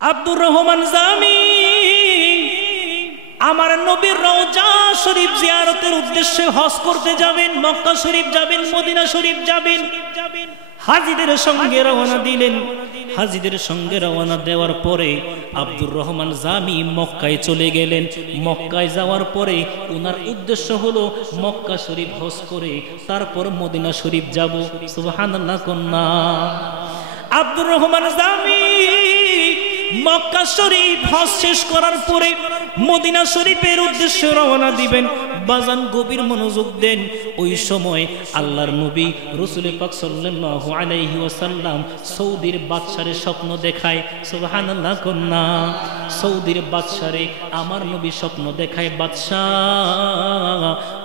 আব্দুর রহমান জামি আমার নবীর রওজা শরীফ জিয়ারতের উদ্দেশ্যে হজ করতে যাবেন, মক্কা শরীফ যাবেন, মদিনা শরীফ যাবেন। হাজীদের সঙ্গে রওনা দিলেন। হাজীদের সঙ্গে রওনা দেওয়ার পরে আব্দুর রহমান জামি মক্কায় চলে গেলেন। মক্কায় যাওয়ার পরে ওনার উদ্দেশ্য হলো মক্কা শরীফ হজ করে তারপর মদিনা শরীফ যাব। সুবহানাল্লাহ কন্যা। আব্দুর রহমান জামি মক্কা শরীফ হজ শেষ করার পরে মদিনা শরীফের উদ্দেশ্যে রওনা দিবেন। বাজান গভীর মনোযোগ দেন। ওই সময় আল্লাহর নবী রাসূল পাক সাল্লাল্লাহু আলাইহি ওয়াসাল্লাম সৌদির বাদশারে স্বপ্ন দেখায়। সুবহানাল্লাহ কন্যা। সৌদির বাদশারে আমার নবী স্বপ্ন দেখায়, বাদশাহ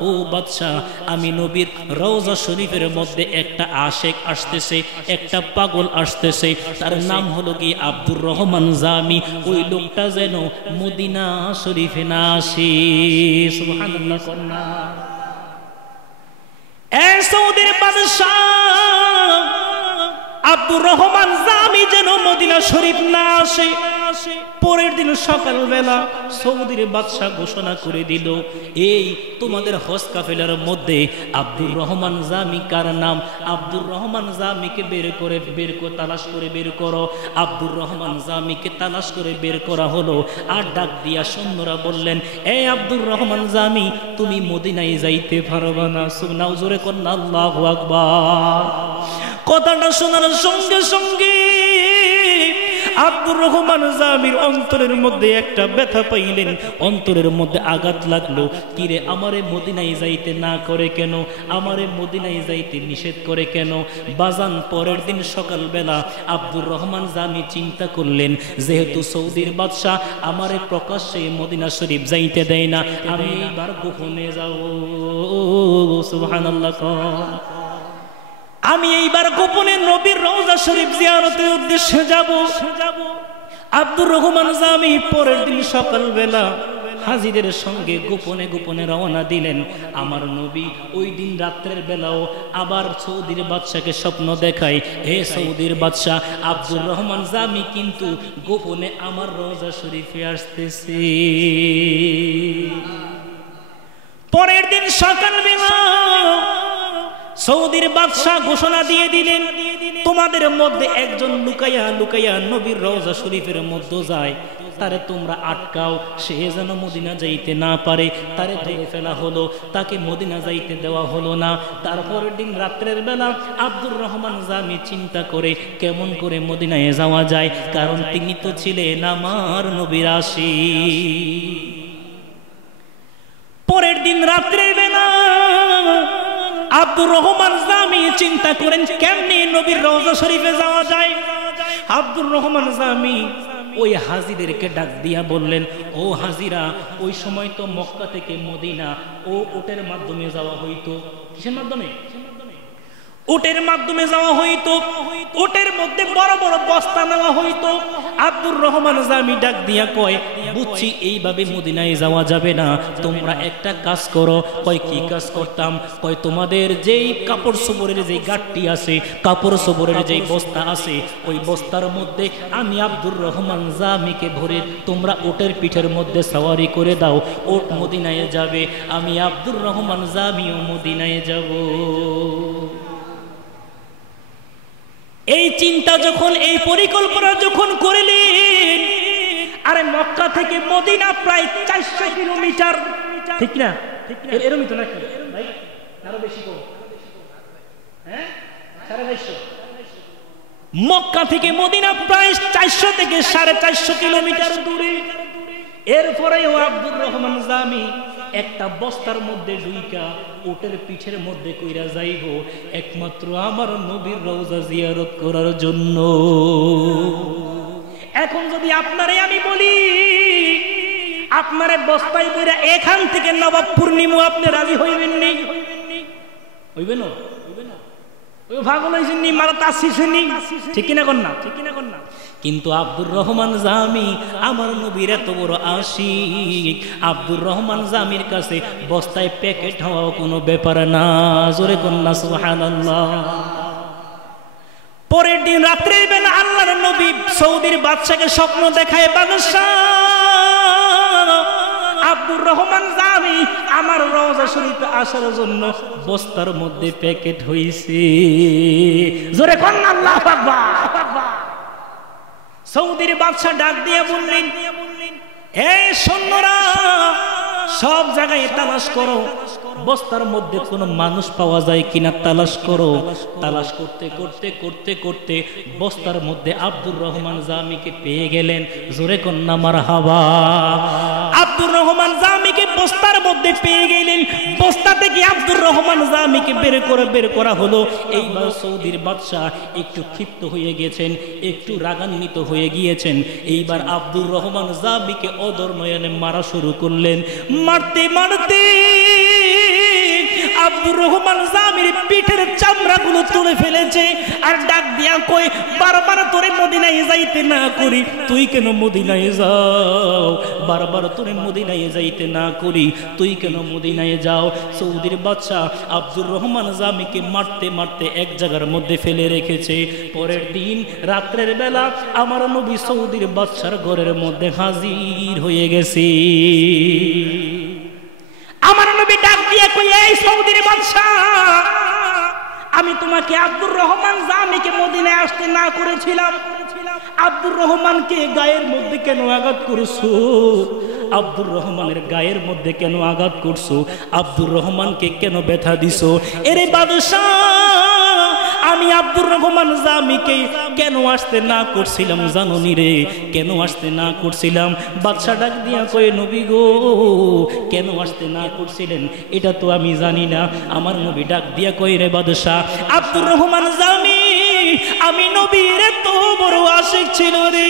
ও বাদশাহ, আমি নবীর রওজা শরীফের মধ্যে একটা আশেক আসতেছে, একটা পাগল আসতেছে, তার নাম হলো কি আব্দুর রহমান জামি। ওই লোকটা যেন মদিনা শরীফে না আসে। সুবহানাল্লাহ কন্যা। এই সৌদির বাদশাহ আব্দুর রহমান জামি যেন মদিনা শরীফ না আসে। পরের দিন সকালবেলা সৌদির বাদশাহ ঘোষণা করে দিল, এই তোমাদের হজ কাফেলার মধ্যে আব্দুর রহমান জামি কার নাম? আব্দুর রহমান জামিকে তালাশ করে বের করো। আব্দুর রহমান জামিকে তালাশ করে বের করা হলো। আর ডাক দিয়া সৈন্যরা বললেন, এই আব্দুর রহমান জামি, তুমি মদিনায় যাইতে পারবা না। সুবহানাল্লাহ, জোরে কন্যা আল্লাহু আকবার। কথাটা শোনার সঙ্গে সঙ্গে আব্দুর রহমান জামির অন্তরের মধ্যে একটা ব্যথা পাইলেন, অন্তরের মধ্যে আঘাত লাগলো। কিরে, আমারে মদিনায় যাইতে না করে কেন? আমারে মদিনায় যাইতে নিষেধ করে কেন? বাজান পরের দিন সকালবেলা আব্দুর রহমান জামি চিন্তা করলেন, যেহেতু সৌদির বাদশাহ আমারে প্রকাশ্যে মদিনা শরীফ যাইতে দেয় না, আমি এবার গোপনে যাব। সুবহানাল্লাহ। আমি এইবার গোপনে নবীর রওজা শরীফ জিয়ারতের উদ্দেশ্যে যাব। আব্দুর রহমান জামি পরের দিন সকালবেলা হাজীদের সঙ্গে গোপনে গোপনে রওনা দিলেন। আমার নবী ওই দিন রাত্রের বেলাও আবার সৌদির বাদশাকে স্বপ্ন দেখায়, হে সৌদির বাদশাহ, আব্দুর রহমান জামি কিন্তু গোপনে আমার রওজা শরীফে আসতেছে। পরের দিন সকালবেলা সৌদির বাদশাহ ঘোষণা দিয়ে দিলেন, তোমাদের মধ্যে একজন লুকাইয়া লুকাইয়া নবীর রওজা শরীফের মধ্যে যায়, তারে তোমরা আটকাও, সে যেন মদিনা যাইতে না পারে। তারে ধরে ফেলা হলো, তাকে মদিনা যাইতে দেওয়া হলো না। তারপরের দিন রাত্রের বেলা আব্দুর রহমান জামি চিন্তা করে কেমন করে মদিনায় যাওয়া যায়, কারণ তিনি তো ছিলেন আমার নবীর আশিক। পরের দিন রাত্রের বেলা আব্দুর রহমান জামি চিন্তা করেন কেমনে নবীর রওজা শরীফে যাওয়া যায়। আব্দুর রহমান জামি ওই হাজীদেরকে ডাক দিয়া বললেন, ও হাজিরা, ওই সময় তো মক্কা থেকে মদিনা ও উটের মাধ্যমে যাওয়া হইতো। কিসের মাধ্যমে? উটের মাধ্যমে যাওয়া হইতো। উটের মধ্যে বড় বড় বস্তা নেওয়া হইতো। আব্দুর রহমান জামি ডাক দিয়া কয়, বুঝছি এইভাবে মদিনায় যাওয়া যাবে না, তোমরা একটা কাজ করো। কয়, কি কাজ করতাম? কয়, তোমাদের যেই কাপড় সবরের যেই গাঁটটি আছে, কাপড় সবরের যেই বস্তা আছে, ওই বস্তার মধ্যে আমি আব্দুর রহমান জামিকে ভরে তোমরা উটের পিঠের মধ্যে সওয়ারি করে দাও, উট মদিনায় যাবে, আমি আব্দুর রহমান জামিও মদিনায় যাব। এই চিন্তা যখন, এই পরিকল্পনা যখন করলেন, আরে মক্কা থেকে মদিনা প্রায় 400 কিলোমিটার, ঠিক না? এরকমই তো নাকি ভাই? আরো বেশি কম? হ্যাঁ, 450। মক্কা থেকে মদিনা প্রায় 400 থেকে 450 কিলোমিটার দূরে। এরপরেও আব্দুর রহমান জামি একটা বস্তার মধ্যে ঢুইকা উটের পিঠের মধ্যে কইরা যাইব একমাত্র আমার নবীর রওজা জিয়ারত করার জন্য। এখন যদি আপনারে আমি বলি, আপনারে বস্তায় কইরা এখান থেকে নবাবপুর নিমু, আপনি রাজি হইবেন নি? হইবেন না? ওই পাগল হইছেন নি, মারা তাসিছেন নি, ঠিক কিনা কন্যা? ঠিক কিনা কন্যা? কিন্তু আব্দুর রহমান জামি আমার নবীর এত বড় আশিক, আব্দুর রহমান জামির কাছে বস্তায় প্যাকেট হওয়া কোনো ব্যাপার না। জোরে কন্যা সুবহানাল্লাহ। পরের দিন রাত্রের বেলা আল্লাহর নবী সৌদির বাদশাকে স্বপ্ন দেখায়, বাদশা আব্দুর রহমান জামি আমার রওজা শরীফে আসার জন্য বস্তার মধ্যে প্যাকেট হইছে। জোরে কোন আল্লাহু আকবার। সৌদির বাদশা ডাক দিয়ে বললেন, এই সৈন্যরা সব জায়গায় তালাশ করো, বস্তার মধ্যে কোনো মানুষ পাওয়া যায় কিনা তালাশ করো। তালাশ করতে করতে করতে করতে বস্তার মধ্যে আব্দুর রহমান জামিকে পেয়ে গেলেন। জোরে কন্যা মারহাবা। আব্দুর রহমান জামিকে বস্তার মধ্যে পেয়ে গেলেন। বস্তা থেকে আব্দুর রহমান জামিকে বের করা হলো। এইবার সৌদির বাদশাহ একটু ক্ষিপ্ত হয়ে গেছেন, একটু রাগান্বিত হয়ে গিয়েছেন। এইবার আব্দুর রহমান জামিকে অদর নয়নে মারা শুরু করলেন। মারতে মারতে আব্দুর রহমান জামির পিঠের চামড়াগুলো তুলে ফেলেছে। আর ডাক দিয়া কই, বারবার তোরে মদিনায় যাইতে না করি তুই কেন মদিনায় যাও? বারবার তোরে মদিনায় যাইতে না করি তুই কেন মদিনায় যাও? সৌদির বাদশাহ আব্দুর রহমান জামিকে মারতে মারতে এক জায়গার মধ্যে ফেলে রেখেছে। পরের দিন রাত্রের বেলা আমার নবী সৌদির বাদশার ঘরের মধ্যে হাজির হয়ে গেছে। আমার নবী ডাক দিয়ে কই, এই সৌদির বাদশা, আমি তোমাকে আব্দুর রহমান জামিকে মদিনায় আসতে না করেছিলাম। আব্দুর রহমানকে গায়ের মধ্যে কেন আঘাত করছো? আব্দুর রহমানের গায়ের মধ্যে কেন আঘাত করছো? আব্দুর রহমানকে কেন ব্যথা দিছো? এরে বাদশা, আমি আব্দুর রহমান জামিকে কেন আসতে না করছিলাম জানোনি রে? কেন আসতে না করছিলাম? বাদশা ডাক দিয়া কয়ে, নবী গো, কেন আসতে না করছিলেন এটা তো আমি জানি না। আমার নবী ডাক দিয়া কয়ে, রে বাদশা, আব্দুর রহমান জামি আমি নবীর এত বড় আশিক ছিল রে,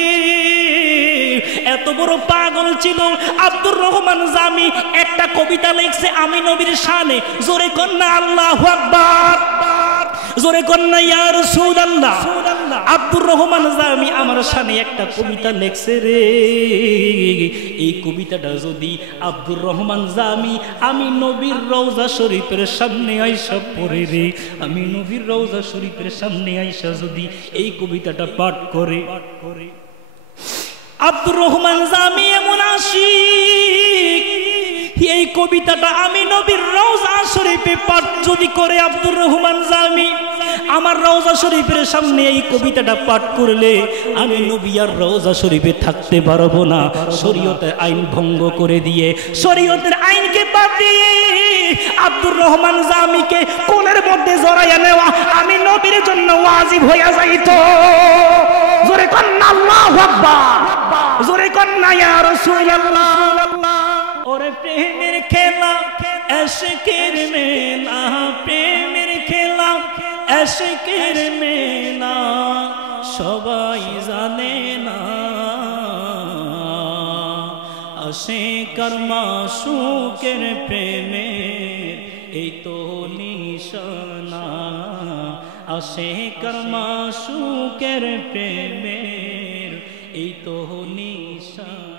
এত বড় পাগল ছিল। আব্দুর রহমান জামি একটা কবিতা লিখছে আমি নবীর শানে। জোরে কন্যা আল্লাহু আকবার, জোরে কন্যা ইয়া রাসূলুল্লাহ। আব্দুর রহমান জামি আমার শানে একটা কবিতা লিখছে রে। এই কবিতাটা যদি আব্দুর রহমান জামি আমি নবীর রওজা শরীফের সামনে আইসা পড়ে রে, আমি নবীর রওজা শরীফের সামনে আইসা যদি এই কবিতাটা পাঠ করে, আব্দুর রহমান জামি এমন আশিক, এই কবিতাটা আমি নবীর রওজা শরীফে পাঠ যদি করে আব্দুর রহমান জামি আমার রওজা শরীফের সামনে এই কবিতাটা পাঠ করলে আমি নবী আর রওজা শরীফে থাকতে পারবো না। শরীয়তের আইন ভঙ্গ করে দিয়ে, শরীয়তের আইনকে বাদ দিয়ে আব্দুর রহমান জামিকে কোলের মধ্যে জড়াইয়া নেওয়া আমি নবীর জন্য ওয়াজিব হইয়া যাইতো। জোরে কন্যা আল্লাহু আকবার, জোরে কন্যা ইয়া রাসূলুল্লাহ। ওরে প্রেমের খেলা এশকের মেলা, প্রেমের খেলা এশকের মেলা, সবাই জানে না আশিক আর মাশুকের প্রেমের এই তো নিশানা, আশিক আর মাশুকের প্রেমের এই তো নিশানা।